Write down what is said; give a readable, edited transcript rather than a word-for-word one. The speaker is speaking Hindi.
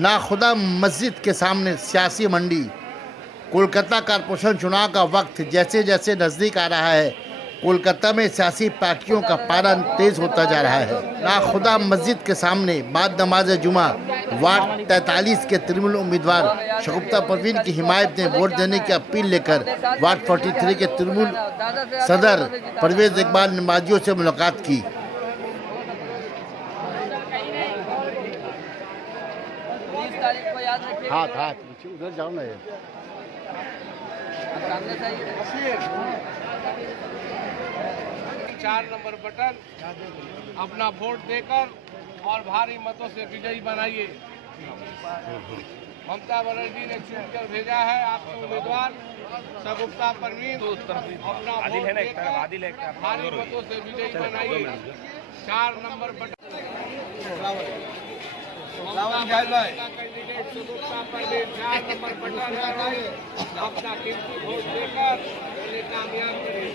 नाखुदा मस्जिद के सामने सियासी मंडी। कोलकाता कॉरपोरेशन चुनाव का वक्त जैसे जैसे नज़दीक आ रहा है, कोलकाता में सियासी पार्टियों का पारा तेज होता जा रहा है। नाखुदा मस्जिद के सामने बाद नमाज जुमा वार्ड 43 के तृणमूल उम्मीदवार शगुफ्ता परवीन की हिमायत ने वोट देने की अपील लेकर वार्ड 43 के तृणमूल सदर परवेज इकबाल नमाजियों से मुलाकात की। हाथ हाथ उधर जाओ ना, चार नंबर बटन अपना वोट देकर और भारी मतों से विजयी बनाइए। ममता बनर्जी ने चुनकर भेजा है आपके उम्मीदवार शगुफ्ता परवीन। अपना वोट देकर भारी मतों से विजयी बनाइए। 4 नंबर बटन कैंडिडेट शगुफ्ता परवीन 4 नंबर बटन है, अपना कीमती वोट देकर उन्हें कामयाब करें।